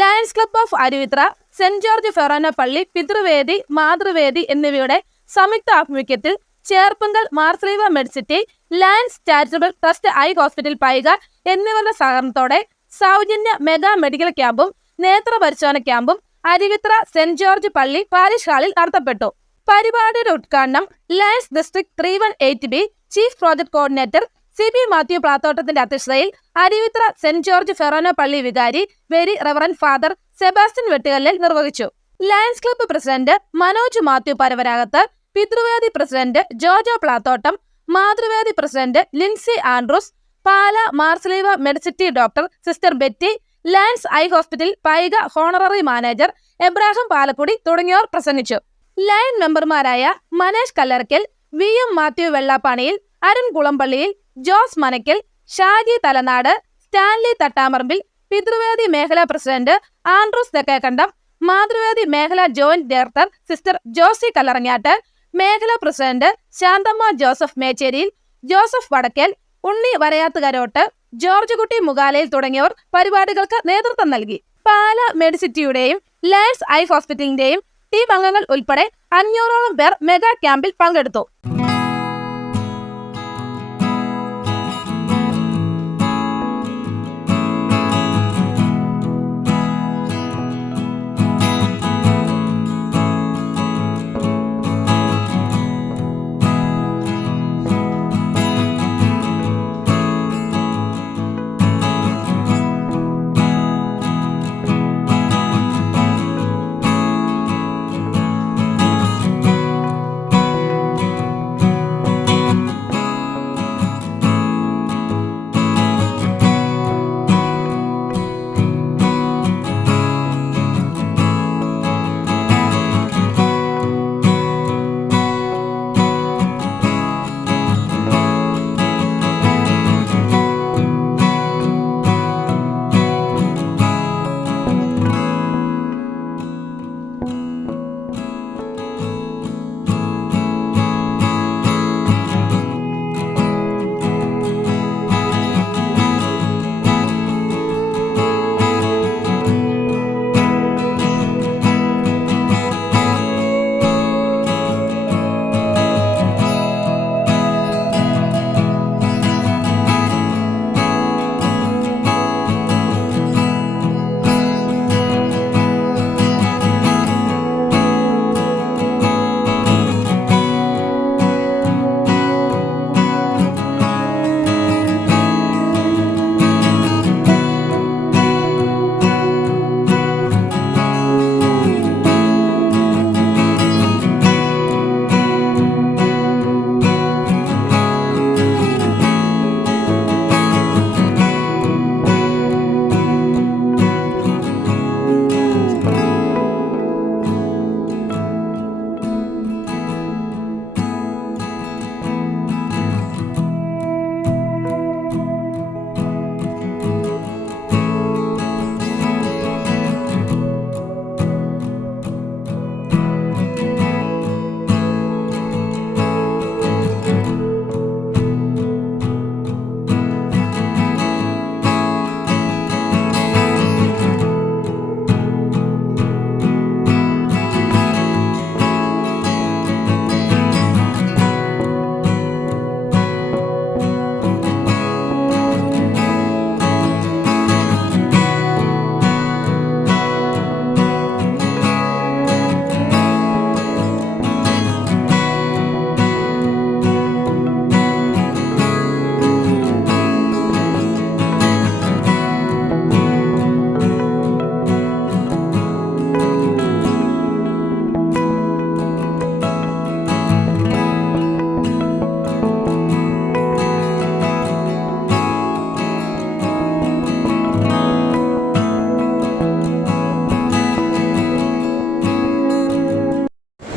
Lions club of Aruvithura, saint George forane പള്ളി, പിതൃവേദി, മാതൃവേദി എന്നിവയുടെ സംയുക്ത ആഭിമുഖ്യത്തിൽ Cherpunkal Marsleeva medicity, lions charitable trust, eye hospital Paika എന്നിവരുടെ സഹകരണത്തോടെ സൗജന്യ മെഗാ മെഡിക്കൽ ക്യാമ്പും നേത്ര പരിശോധന ക്യാമ്പും അരുവിത്ര സെന്റ് ജോർജ് പള്ളി പാരിഷ് ഹാളിൽ നടത്തപ്പെട്ടു. പരിപാടിയുടെ ഉദ്ഘാടനം lions district 318B chief project coordinator CB Mathew പ്ലാത്തോട്ടത്തിന്റെ അധ്യക്ഷതയിൽ അരുവിത്ര സെന്റ് ജോർജ് ഫെറോന പള്ളി വികാരി very reverend father Sebastian Vettukallil നിർവഹിച്ചു. Lions club president Manoj Mathew Paravaragath, Pithruvedi president Jojo Plathottam, Mathruvedi president Lincy Andrews, Pala Marsleeva medicity doctor sister Betty, lions eye hospital Paika honorary manager Abraham Palakkudi തുടങ്ങിയവർ പ്രസംഗിച്ചു. Lion മെമ്പർമാരായ Manesh Kallarakkal, VM Mathew Vellappaniyil, Arun Kulampalliyil, Jose Manakkal, Shaji Thalanad, Stanley Thattamarambil, Pithruvedi മേഖലാ president Andrews Thekkekandam, Mathruvedi മേഖലാ joint director sister Josy Kallarangatt, മേഖലാ president Shanthamma Joseph Mecheriyil, Joseph Vadakkal, Unni Varayathukarott, George Kutty Mukalayil തുടങ്ങിയവർ പരിപാടികൾക്ക് നേതൃത്വം നൽകി. പാല മെഡിസിറ്റിയുടെയും ലയൺസ് ഐ ഹോസ്പിറ്റലിന്റെയും ടീം അംഗങ്ങൾ ഉൾപ്പെടെ 500ഓളം പേർ മെഗാ ക്യാമ്പിൽ പങ്കെടുത്തു.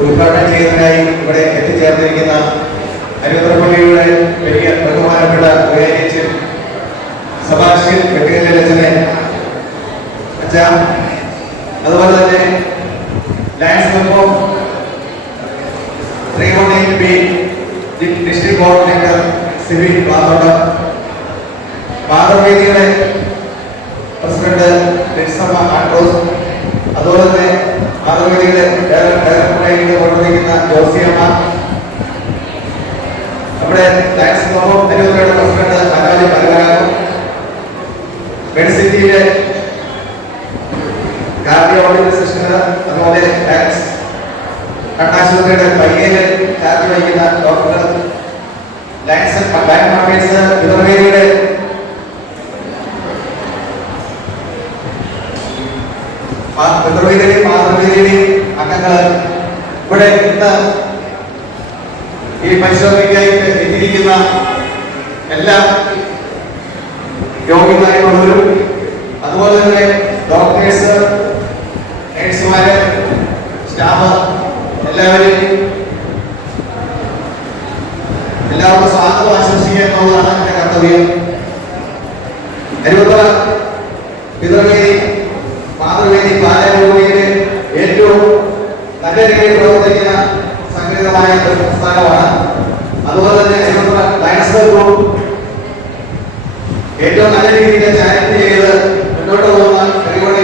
ഉദ്ഘാടനം ചെയ്യുന്നതിനായി ഇവിടെ എത്തിച്ചേർന്നിരിക്കുന്ന അരുവിത്ര പള്ളിയുടെ വലിയ ബഹുമാനപ്പെട്ട വികാരിയച്ഛൻ സെബാസ്റ്റ്യൻ വെട്ടുകല്ലിൽ അച്ഛനെ അച്ഛൻ, അതുപോലെ തന്നെ lions club of 318B district coordinator CB Plathottam, മാതൃവേദിയുടെ പ്രസിഡന്റ് ലിൻസമ്മ ആൻഡ്രോസ്, അതുപോലെ തന്നെ മാതൃവേദിയുടെ ഡയറക്ടറായി കൊണ്ടുവന്നിരിക്കുന്ന ജോസിയമ്മ, നമ്മുടെ lions club of Thiruvananthapuram president Anaj Malayalam, മെഡിസിറ്റിയിലെ കാർഡിയോളജി സിസ്റ്റർ, അതുപോലെ ലയൺസ് കണ്ണാശുപത്രിയുടെ പയ്യയിലെ ചാർജ് വഹിക്കുന്ന ഡോക്ടർ, ലയൺസ് ലയൺ മാർക്കേഴ്സ് പിതൃവേദിയുടെ പിതൃവേദിയുടെയും മാതൃവേദിയുടെയും അംഗങ്ങൾ ഇവിടെ ഇന്ന് ഈ പരിശോധനയ്ക്കായിട്ട് എത്തിയിരിക്കുന്ന എല്ലാ രോഗികളായിട്ടുള്ളവരും, അതുപോലെ തന്നെ ഡോക്ടേഴ്സ്, നഴ്സുമാര്, സ്റ്റാഫ് എല്ലാവർക്കും സ്വാഗതം ആശംസിക്കുക എന്നുള്ളതാണ് എന്റെ കർത്തവ്യം. അരുപത്ര പിതൃവേദി മാതൃവേദി പാലാരൂപയിലെ ഏറ്റവും നല്ല രീതിയിൽ പ്രവർത്തിക്കുന്ന സംഘടിതമായ ഒരു പ്രസ്ഥാനമാണ്. അതുപോലെ തന്നെ അരുപത്ര ലയൺസ് ഗ്രൂപ്പ് ഏറ്റവും നല്ല രീതിയിൽ ചാരിറ്റി ചെയ്ത് മുന്നോട്ട് പോകുന്ന കരികോട്ടെ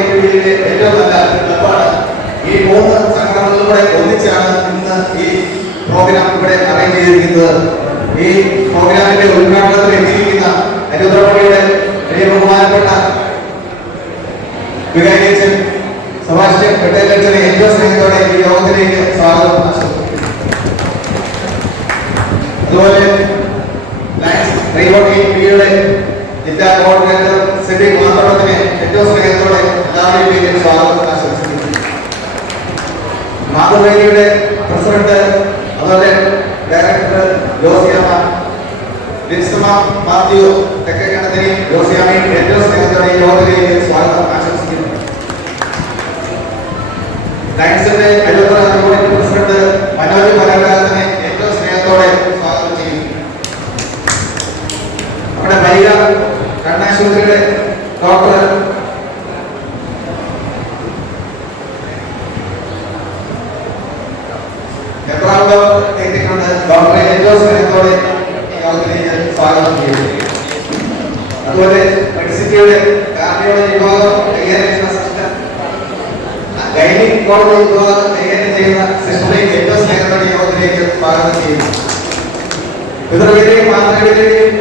ഏറ്റവും നല്ല ക്ലബാണ്. ഈ മൂന്ന് സംഘടനകളുടെ ഒന്നിച്ചാണ് ഇന്ന് ഈ പ്രോഗ്രാം ഇവിടെ അറേഞ്ച് ചെയ്തിരിക്കുന്നത്. ഈ പ്രോഗ്രാമിന്റെ ഉദ്ഘാടനത്തിൽ എത്തിയിരിക്കുന്ന അരുദ്രപ്പള്ളിയുടെ വലിയ ബഹുമാനപ്പെട്ട വികാരിയച്ഛൻ സെബാസ്റ്റ്യൻ പെട്ടേലച്ഛനെ ഏറ്റവും സ്നേഹത്തോടെ ഈ യോഗത്തിലേക്ക് സ്വാഗതം ആശംസിക്കുന്നു. അതുപോലെ ലയൺസ് കരികോട്ടെ ജില്ലാ കോർഡിനേറ്റർ സിബി മാത്തടത്തിനെ ഏറ്റവും സ്നേഹത്തോടെ എല്ലാവരെയും സ്വാഗതം ആശംസിക്കുന്നു. മാതൃവേദിയുടെ പ്രസിഡന്റ്, അതുപോലെ ഡയറക്ടർ ജോസിയമ്മ, ലിൻസമ്മ മാത്യു തെക്കേക്കണത്തിനെയും ജോസിയമ്മയും ഏറ്റവും സ്നേഹത്തോടെ ഈ യോഗത്തിലേക്ക് സ്വാഗതം ആശംസിക്കുന്നു. ലയൺസിന്റെ അരുപത്ര യൂണിറ്റ് പ്രസിഡന്റ് മനോജ് പരമ്പരാജനെ ഏറ്റവും സ്നേഹത്തോടെ സ്വാഗതം ചെയ്യുന്നു. നമ്മുടെ വൈക കണ്ണാശുപത്രിയുടെ ഡോക്ടർ ഡോക്ടറെ ഏറ്റവും സ്നേഹത്തോടെ യോഗത്തിലേക്ക് സ്വാഗതം ചെയ്യുന്നു. അതുപോലെ മെഡിസിറ്റിയുടെ കാർഡിയോളജി വിഭാഗം കൈകാര്യം ചെയ്യുന്ന സിസ്റ്റർ, ഗൈനക്കോളജി വിഭാഗം കൈകാര്യം ചെയ്യുന്ന സിസ്റ്ററെ ഏറ്റവും സ്നേഹത്തോടെ യോഗത്തിലേക്ക് സ്വാഗതം ചെയ്യുന്നു. പിതൃവേദിയും മാതൃവേദിയും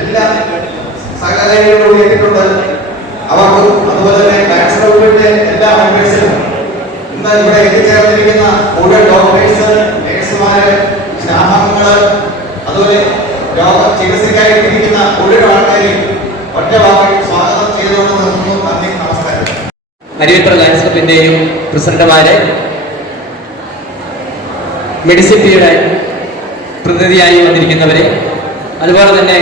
എല്ലാ സഹകാരികളോട് എത്തിയിട്ടുണ്ട്. അവർക്കും അതുപോലെ തന്നെ ലയൺസ് ഗ്രൂപ്പിന്റെ എല്ലാ മെമ്പേഴ്സിനും ഇന്ന് ഇവിടെ എത്തിച്ചേർന്നിരിക്കുന്ന മുഴുവൻ ഡോക്ടേഴ്സ്, നഴ്സുമാര്, സ്റ്റാഫംഗങ്ങള്, അതുപോലെ രോഗ ചികിത്സയ്ക്കായി എത്തിയിരിക്കുന്ന മുഴുവൻ ആൾക്കാരെയും ഒറ്റ വാക്കിൽ സ്വാഗതം ചെയ്തുകൊണ്ട് നിർത്തുന്നു. നന്ദി, നമസ്കാരം. അരുവിത്ര ലയൺസ് ക്ലബിന്റെയും പ്രസിഡന്റുമാരെ, മെഡിസിറ്റിയുടെ പ്രതിനിധിയായി വന്നിരിക്കുന്നവരെ, അതുപോലെ തന്നെ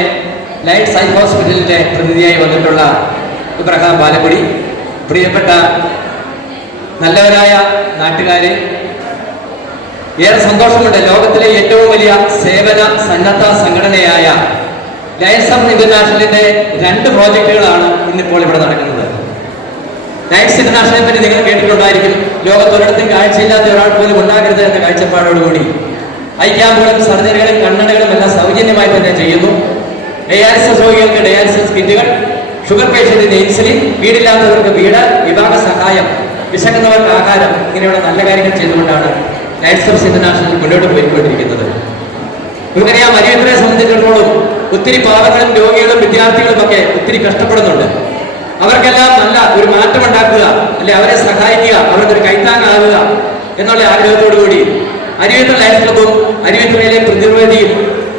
ലയൺസ് ഐ ഹോസ്പിറ്റലിന്റെ പ്രതിനിധിയായി വന്നിട്ടുള്ള ഇബ്രഹാം പാലക്കുടി, പ്രിയപ്പെട്ട നല്ലവരായ നാട്ടുകാരെ, ഏറെ സന്തോഷമുണ്ട്. ലോകത്തിലെ ഏറ്റവും വലിയ സേവന സന്നദ്ധ സംഘടനയായ ലയൺസ് ഓഫ് ഇന്റർനാഷണലിന്റെ 2 പ്രോജക്റ്റുകളാണ് ഇന്നിപ്പോൾ ഇവിടെ നടക്കുന്നത്. ലയൺസ് ഇന്റർനാഷണലിനെ പറ്റി നിങ്ങൾ കേട്ടിട്ടുണ്ടായിരിക്കും. ലോകത്തൊരിടത്തും കാഴ്ചയില്ലാത്ത ഒരാൾ പോലും ഉണ്ടാകരുത് എന്ന കാഴ്ചപ്പാടോടുകൂടി ഐ ക്യാമ്പുകളും സർജറികളും കണ്ണടകളും എല്ലാം സൗജന്യമായി തന്നെ ചെയ്യുന്നു. ഡയാലിസിസ് രോഗികൾക്ക് ഡയാലിസിസ് കിറ്റുകൾ, ഷുഗർ പേഷ്യന്റിന് ഇൻസുലിൻ, വീടില്ലാത്തവർക്ക് വീട്, വിവാഹ സഹായം, വിശക്കുന്നവർക്ക് ആഹാരം, ഇങ്ങനെയുള്ള നല്ല കാര്യങ്ങൾ ചെയ്തുകൊണ്ടാണ് ലയൺസ് ഓഫ് ഇന്റർനാഷണൽ മുന്നോട്ട് പോയിക്കൊണ്ടിരിക്കുന്നത്. നമുക്കറിയാം, അരുവിത്രയെ സംബന്ധിച്ചിടത്തോളം ഒത്തിരി പാവങ്ങളും രോഗികളും വിദ്യാർത്ഥികളും ഒക്കെ ഒത്തിരി കഷ്ടപ്പെടുന്നുണ്ട്. അവർക്കെല്ലാം നല്ല ഒരു മാറ്റം ഉണ്ടാക്കുക, അല്ലെ അവരെ സഹായിക്കുക, അവർക്കൊരു കൈത്താങ്ങാകുക എന്നുള്ള ആഗ്രഹത്തോടുകൂടി അരുവിത്ര ലയൺസ് ക്ലബും അരുവിത്രയിലെ പ്രതിനിധിയും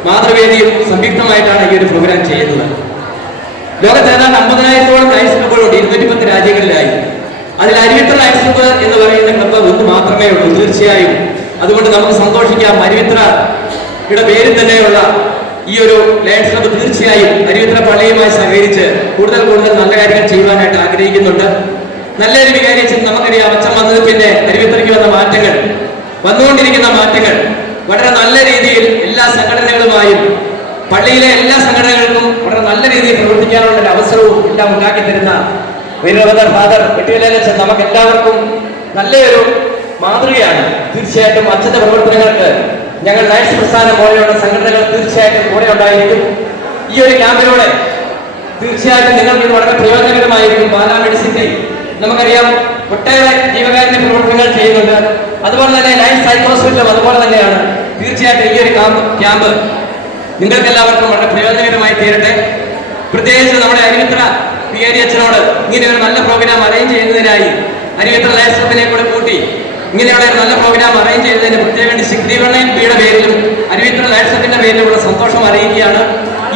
മാതൃവേദിയും സംയുക്തമായിട്ടാണ് ഈ ഒരു പ്രോഗ്രാം ചെയ്യുന്നത്. ലോകത്ത് ഏതാണ്ട് 50,000-ഓളം ലയൺസ് ക്ലബുകളുണ്ട് 210 രാജ്യങ്ങളിലായി. അതിൽ അരുവിത്ര ലയൺസ് ക്ലബ് എന്ന് പറയുന്ന ക്ലബ് ഒന്ന് മാത്രമേ ഉള്ളൂ. തീർച്ചയായും അതുകൊണ്ട് നമുക്ക് സന്തോഷിക്കാം. അരുവിത്രയുടെ പേരിൽ തന്നെയുള്ള ഈ ഒരു ലയൺസ് ക്ലബ് തീർച്ചയായും അരുവിത്ര പള്ളിയുമായി സഹകരിച്ച് കൂടുതൽ നല്ല കാര്യങ്ങൾ ചെയ്യുവാനായിട്ട് ആഗ്രഹിക്കുന്നുണ്ട്. നല്ലൊരു വികാരിയച്ഛൻ നമുക്കറിയാം, അച്ഛൻ വന്നത് പിന്നെ അരുവിത്രയ്ക്ക് വന്ന മാറ്റങ്ങൾ, വന്നുകൊണ്ടിരിക്കുന്ന മാറ്റങ്ങൾ വളരെ നല്ല രീതിയിൽ എല്ലാ സംഘടനകളുമായും പള്ളിയിലെ എല്ലാ സംഘടനകൾക്കും വളരെ നല്ല രീതിയിൽ പ്രവർത്തിക്കാനുള്ള ഒരു അവസരവും എല്ലാം ഉണ്ടാക്കി തരുന്ന ഫാദർ വെട്ടിവേലച്ചൻ നമുക്ക് എല്ലാവർക്കും നല്ലൊരു മാതൃകയാണ്. തീർച്ചയായിട്ടും അച്ഛന്റെ പ്രവർത്തനങ്ങൾക്ക് ഞങ്ങൾ ലയൺസ് പ്രസ്ഥാനം പോലെയുള്ള സംഘടനകൾ തീർച്ചയായിട്ടും കൂടെ ഉണ്ടായിരിക്കും. ഈ ഒരു ക്യാമ്പിലൂടെ തീർച്ചയായിട്ടും നിങ്ങൾക്ക് ഇത് വളരെ പ്രയോജനകരമായിരിക്കും. പാലാ മെഡിസിറ്റി നമുക്കറിയാം ഒട്ടേറെ ജീവകാരുണ്യ പ്രവർത്തനങ്ങൾ ചെയ്യുന്നുണ്ട്. അതുപോലെ തന്നെ ലയൺസ് ഐ ഹോസ്പിറ്റലും അതുപോലെ തന്നെയാണ്. തീർച്ചയായിട്ടും ഈ ഒരു ക്യാമ്പ് നിങ്ങൾക്ക് എല്ലാവർക്കും വളരെ പ്രയോജനകരമായി തീരട്ടെ. പ്രത്യേകിച്ച് നമ്മുടെ അരുവിത്ര PAD അച്ഛനോട് ഇങ്ങനെ ഒരു നല്ല പ്രോഗ്രാം അറേഞ്ച് ചെയ്യുന്നതിനായി അരുവിത്ര ലയൺസ് ക്ലബിനെ കൂടെ കൂട്ടി ഇങ്ങനെയുള്ള ഒരു നല്ല പ്രോഗ്രാം അറേഞ്ച് ചെയ്തതിന് പ്രത്യേകം ഡിസ്ട്രിക്ട് DINB പേരിലും അരുവിത്ര ലയൺസ് ക്ലബിന്റെ പേരിലുള്ള സന്തോഷം അറിയിക്കുകയാണ്.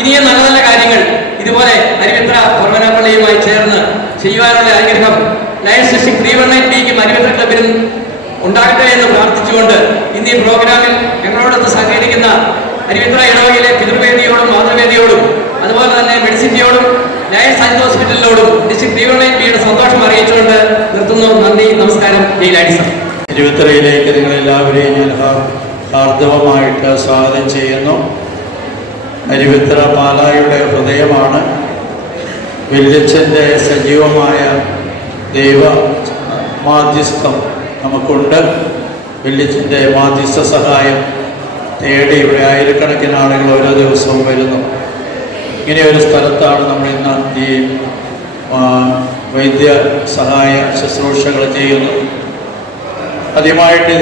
ഇനിയും നല്ല നല്ല കാര്യങ്ങൾ ഇതുപോലെ അരുവിത്ര പർവ്വനപ്പള്ളിയുമായി ചേർന്ന് ചെയ്യുവാനുള്ള ആഗ്രഹം ലയൺസ് ഡിസ്ട്രിക്ട് DINBക്കും അരുവിത്ര ക്ലബിനും ഉണ്ടാകട്ടെ എന്ന് പ്രാർത്ഥിച്ചുകൊണ്ട് ഇന്ന് ഈ പ്രോഗ്രാമിൽ ഞങ്ങളോടൊത്ത് സഹകരിക്കുന്ന അരുവിത്ര ഇടവകയിലെ പിതൃവേദിയോടും മാതൃവേദിയോടും അതുപോലെ തന്നെ മെഡിസിറ്റിയോടും ലയൺസ് ഐ ഹോസ്പിറ്റലിനോടും ഡിസ്ട്രിക്ട് DINBയുടെ സന്തോഷം അറിയിച്ചുകൊണ്ട് നിർത്തുന്നു. നന്ദി, നമസ്കാരം. ജയ് ലയൺസ്. അരുവിത്രയിലേക്ക് നിങ്ങളെല്ലാവരെയും ഞാൻ ഹാർദവമായിട്ട് സ്വാഗതം ചെയ്യുന്നു. അരുവിത്ര പാലായുടെ ഹൃദയമാണ്. വല്യച്ഛൻ്റെ സജീവമായ ദൈവ മാധ്യസ്ഥം നമുക്കുണ്ട്. വല്യച്ഛൻ്റെ മാധ്യസ്ഥ സഹായം തേടി ഇവിടെ ആയിരക്കണക്കിന് ആളുകൾ ഓരോ ദിവസവും വരുന്നു. ഇങ്ങനെ ഒരു സ്ഥലത്താണ് നമ്മൾ ഇന്ന് ഈ വൈദ്യ സഹായ ശുശ്രൂഷകൾ ചെയ്യുന്നത്. ആദ്യമായിട്ട്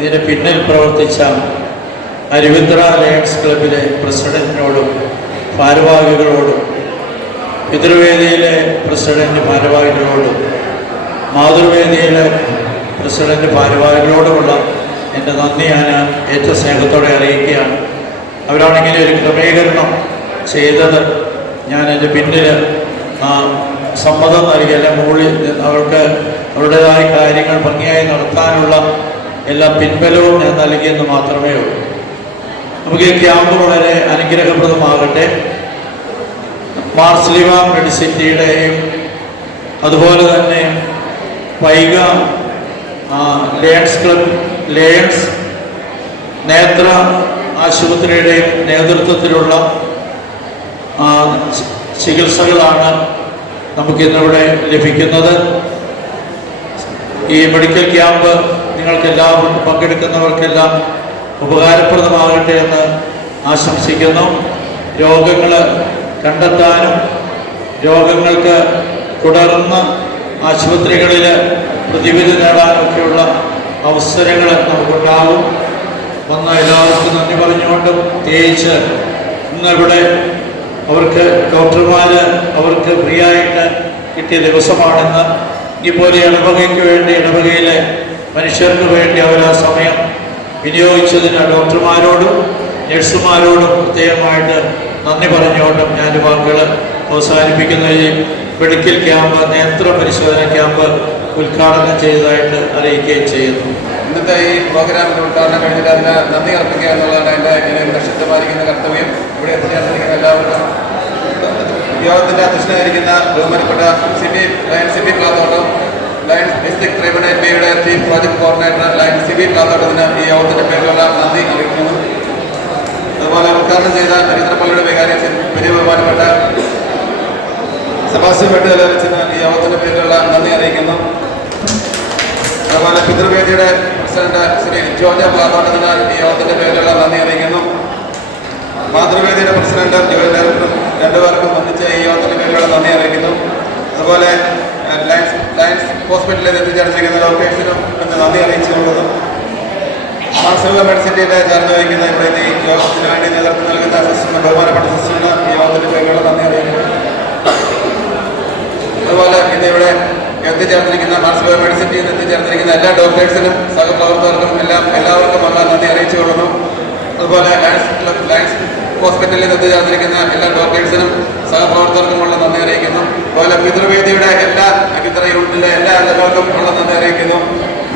ഇതിന് പിന്നിൽ പ്രവർത്തിച്ച അരുവിത്ര ലയൺസ് ക്ലബിലെ പ്രസിഡന്റിനോടും ഭാരവാഹികളോടും പിതൃവേദിയിലെ പ്രസിഡന്റ് ഭാരവാഹികളോടും മാതൃവേദിയിലെ പ്രസിഡന്റ് ഭാരവാഹികളോടുമുള്ള എൻ്റെ നന്ദി ഞാൻ ഏറ്റവും സ്നേഹത്തോടെ അറിയിക്കുകയാണ്. അവരാണ് ഇങ്ങനെ ഒരു ക്രമീകരണം ചെയ്തത്. ഞാൻ എൻ്റെ പിന്നിൽ സമ്മതം നൽകി, അല്ലെ മുകളിൽ അവർക്ക് അവരുടേതായ കാര്യങ്ങൾ ഭംഗിയായി നടത്താനുള്ള എല്ലാ പിൻബലവും ഞാൻ നൽകിയെന്ന് മാത്രമേ ഉള്ളൂ. നമുക്ക് ഈ ക്യാമ്പ് വളരെ അനുഗ്രഹപ്രദമാകട്ടെ. മാർസ്ലിവ മെഡിസിറ്റിയുടെയും അതുപോലെ തന്നെ വൈഗ ലയൺസ് ക്ലബ് ലയൺസ് നേത്ര ആശുപത്രിയുടെയും നേതൃത്വത്തിലുള്ള ചികിത്സകളാണ് നമുക്കിന്നിവിടെ ലഭിക്കുന്നത്. ഈ മെഡിക്കൽ ക്യാമ്പ് നിങ്ങൾക്കെല്ലാവർക്കും പങ്കെടുക്കുന്നവർക്കെല്ലാം ഉപകാരപ്രദമാകട്ടെ എന്ന് ആശംസിക്കുന്നു. രോഗങ്ങൾ കണ്ടെത്താനും രോഗങ്ങൾക്ക് തുടർന്ന് ആശുപത്രികളിൽ പ്രതിവിധി നേടാനൊക്കെയുള്ള അവസരങ്ങൾ നമുക്കുണ്ടാകും. വന്ന എല്ലാവർക്കും നന്ദി പറഞ്ഞുകൊണ്ടും പ്രത്യേകിച്ച് ഇന്നിവിടെ അവർക്ക് ഡോക്ടർമാർ അവർക്ക് ഫ്രീ ആയിട്ട് കിട്ടിയ ദിവസമാണെന്ന്. ഇതുപോലെ ഇടവകയ്ക്ക് വേണ്ടി ഇടവകയിലെ മനുഷ്യർക്ക് വേണ്ടി അവർ ആ സമയം വിനിയോഗിച്ചതിന് ഡോക്ടർമാരോടും നഴ്സുമാരോടും പ്രത്യേകമായിട്ട് നന്ദി പറഞ്ഞുകൊണ്ടും ഞാൻ വാക്കുകൾ അവസാനിപ്പിക്കുന്ന ഈ മെഡിക്കൽ ക്യാമ്പ് നേത്ര പരിശോധന ക്യാമ്പ് ഉദ്ഘാടനം ചെയ്തതായിട്ട് അറിയിക്കുകയും ചെയ്യുന്നു. ഇന്നത്തെ ഈ പ്രോഗ്രാമിന്റെ ഉദ്ഘാടനം കഴിഞ്ഞിട്ട് അതിന് നന്ദി അർപ്പിക്കുക എന്നുള്ളതാണ് എൻ്റെ നിക്ഷിപ്തമായിരിക്കുന്ന കർത്തവ്യം. ഇവിടെ എത്തിച്ചേർന്നിരിക്കുന്ന എല്ലാവർക്കും യോഗത്തിന്റെ അധ്യക്ഷനായിരിക്കുന്ന ബഹുമാനപ്പെട്ട lions CP Plathottam, lions district DINBയുടെ chief project coordinator lions CP പ്ലാത്തോട്ടത്തിന് ഈ യോഗത്തിന്റെ പേരിലുള്ള നന്ദി അറിയിക്കുന്നു. അതുപോലെ ഉദ്ഘാടനം ചെയ്ത അരുവിത്രപ്പള്ളിയുടെ വികാരി ബഹുമാനപ്പെട്ട സെബാസ്റ്റ്യൻ വെട്ടുകലച്ചന് ഈ യോഗത്തിന്റെ പേരിലുള്ള നന്ദി അറിയിക്കുന്നു. അതുപോലെ പിതൃവേദിയുടെ പ്രസിഡന്റ് ശ്രീ ജോർജ് പ്ലാത്തോട്ടത്തിന് ഈ യോഗത്തിന്റെ പേരിലുള്ള നന്ദി അറിയിക്കുന്നു. മാതൃവേദിയുടെ പ്രസിഡന്റ് ജോയിൻ ഡയറക്ടറും രണ്ടുപേർക്കും ഒന്നിച്ച് ഈ യോഗത്തിന്റെ പേരിലുള്ള നന്ദി അറിയിക്കുന്നു. അതുപോലെ ലയൺസ് ഹോസ്പിറ്റലിൽ എത്തിച്ചേർന്നിരിക്കുന്ന ഡോക്ടേഴ്സിനും നന്ദി അറിയിച്ചുകൊള്ളുന്നു. മാർസ്ലിവ മെഡിസിറ്റിയിലെ ചേർന്ന് വഹിക്കുന്ന ഇവിടെ ഈ യോഗത്തിന് വേണ്ടി നേതൃത്വം നൽകുന്ന സിസ്റ്ററിന് ബഹുമാനപ്പെട്ട സിസ്റ്ററിന് ഈ യോഗത്തിന്റെ പേരിലുള്ള നന്ദി അറിയിക്കുന്നു. അതുപോലെ ഇന്ന് ഇവിടെ എത്തിച്ചേർന്നിരിക്കുന്ന മാർസ്ലിവ മെഡിസിറ്റിയിൽ എത്തിച്ചേർന്നിരിക്കുന്ന എല്ലാ ഡോക്ടേഴ്സിനും സഹപ്രവർത്തകർക്കും എല്ലാവർക്കും ഉള്ള നന്ദി അറിയിച്ചുകൊള്ളുന്നു. അതുപോലെ ലയൺസ് ഹോസ്പിറ്റലിൽ എത്തിച്ചേർന്നിരിക്കുന്ന എല്ലാ ഡോക്ടേഴ്സിനും സഹപ്രവർത്തകർക്കുമുള്ള നന്ദി അറിയിക്കുന്നു. അതുപോലെ പിതൃവേദിയുടെ പിതൃ യൂണിറ്റിലെ എല്ലാ അംഗങ്ങൾക്കും ഉള്ള നന്ദി അറിയിക്കുന്നു.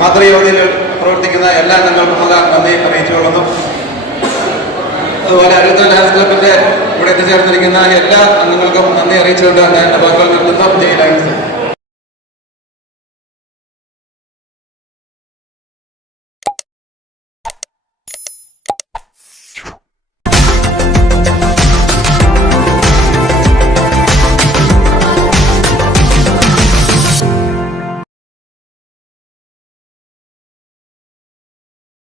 മാതൃയോഗ്യയിൽ പ്രവർത്തിക്കുന്ന എല്ലാ അംഗങ്ങൾക്കുമുള്ള നന്ദി അറിയിച്ചുകൊള്ളുന്നു. അതുപോലെ അരുവിത്ര ലയൺസ് ക്ലബിന്റെ ഇവിടെ എത്തിച്ചേർന്നിരിക്കുന്ന എല്ലാ അംഗങ്ങൾക്കും നന്ദി അറിയിച്ചുകൊണ്ട് ഞാൻ വാക്കുകൾ നിർത്തുന്നു. ജയ് ലയൺസ്.